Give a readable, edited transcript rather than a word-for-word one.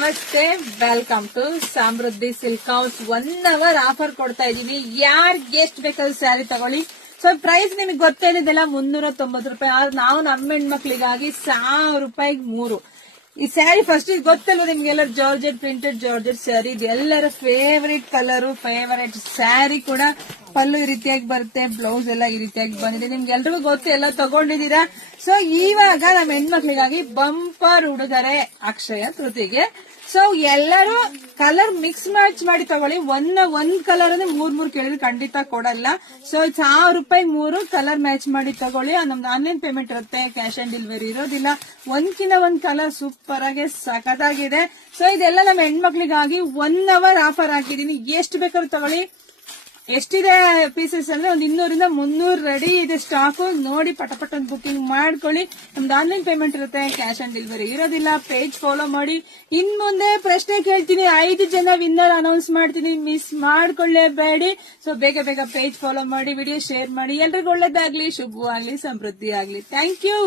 ನಮಸ್ತೆ, welcome to Samruddhi silk house. 1 hour offer ಕೊಡ್ತಾ ಇದೀವಿ. ಯಾರ್ಗೆ ಎಷ್ಟು ಬೇಕಾದ್ರೂ ಸ್ಯಾರಿ ತಗೊಳ್ಳಿ. ಸೊ ಪ್ರೈಸ್ ನಿಮಗೆ ಗೊತ್ತೇನಿದೆಲ್ಲ, 390 ರೂಪಾಯಿ. ಆದ್ರೆ ನಾವು ನಮ್ಮ ಹೆಣ್ಮಕ್ಳಿಗಾಗಿ 1000 ರೂಪಾಯಿಗೆ 3. ಈ ಸ್ಯಾರಿ ಫಸ್ಟ್ ಗೊತ್ತಲ್ಲ ನಿಮ್ಗೆಲ್ಲ, ಜಾರ್ಜೆಟ್ ಪ್ರಿಂಟೆಡ್ ಜಾರ್ಜೆಟ್ ಸ್ಯಾರಿ. ಇದೆಲ್ಲರ ಫೇವರೇಟ್ ಕಲರ್, ಫೇವರೇಟ್ ಸ್ಯಾರಿ ಕೂಡ. ಪಲ್ಲು ಈ ರೀತಿಯಾಗಿ ಬರುತ್ತೆ, ಬ್ಲೌಸ್ ಎಲ್ಲ ಈ ರೀತಿಯಾಗಿ ಬಂದಿದೆ. ನಿಮ್ಗೆ ಎಲ್ರಿಗೂ ಗೊತ್ತು, ಎಲ್ಲ ತಗೊಂಡಿದ್ದೀರಾ. ಸೊ ಇವಾಗ ನಮ್ಮ ಹೆಣ್ಮಕ್ಳಿಗಾಗಿ ಬಂಪರ್ ಉಡುಗೊರೆ ಅಕ್ಷಯ ತೃತೀಯಗೆ. ಸೊ ಎಲ್ಲರೂ ಕಲರ್ ಮಿಕ್ಸ್ ಮ್ಯಾಚ್ ಮಾಡಿ ತಗೊಳ್ಳಿ. ಒಂದ್ ಕಲರ್ ಅಂದ್ರೆ 3 ಕೇಳಿದ್ರೆ ಖಂಡಿತ ಕೊಡಲ್ಲ. ಸೊ 1000 ರೂಪಾಯಿ 3 ಕಲರ್ ಮ್ಯಾಚ್ ಮಾಡಿ ತಗೊಳ್ಳಿ. ನಮ್ದು ಆನ್ಲೈನ್ ಪೇಮೆಂಟ್ ಇರುತ್ತೆ, ಕ್ಯಾಶ್ ಆನ್ ಡೆಲಿವರಿ ಇರೋದಿಲ್ಲ. ಒಂದ್ಕಿಂತ ಒಂದ್ ಕಲರ್ ಸೂಪರ್ ಆಗಿ ಸಖತ್ತಾಗಿದೆ. ಸೊ ಇದೆಲ್ಲ ನಮ್ಮ ಹೆಣ್ಮಕ್ಳಿಗಾಗಿ 1 hour ಆಫರ್ ಹಾಕಿದೀನಿ. ಎಷ್ಟು ಬೇಕಾದ್ರೂ ತಗೊಳ್ಳಿ. ಎಷ್ಟಿದೆ ಪೀಸಸ್ ಅಂದ್ರೆ ಒಂದು 200 ಇಂದ 300 ರೆಡಿ ಇದೆ ಸ್ಟಾಕ್. ನೋಡಿ ಪಟ ಬುಕಿಂಗ್ ಮಾಡ್ಕೊಳ್ಳಿ. ನಮ್ದು ಆನ್ಲೈನ್ ಪೇಮೆಂಟ್ ಇರುತ್ತೆ, ಕ್ಯಾಶ್ ಆನ್ ಡೆಲಿವರಿ ಇರೋದಿಲ್ಲ. ಪೇಜ್ ಫಾಲೋ ಮಾಡಿ. ಇನ್ ಮುಂದೆ ಪ್ರಶ್ನೆ ಕೇಳ್ತೀನಿ, 5 ಜನ ವಿನ್ನರ್ ಅನೌನ್ಸ್ ಮಾಡ್ತೀನಿ, ಮಿಸ್ ಮಾಡ್ಕೊಳ್ಳೇಬೇಡಿ. ಸೊ ಬೇಗ ಪೇಜ್ ಫಾಲೋ ಮಾಡಿ, ವಿಡಿಯೋ ಶೇರ್ ಮಾಡಿ. ಎಲ್ರಿಗೂ ಒಳ್ಳೇದಾಗ್ಲಿ, ಶುಭವಾಗ್ಲಿ, ಸಮೃದ್ಧಿ ಆಗ್ಲಿ. Thank you.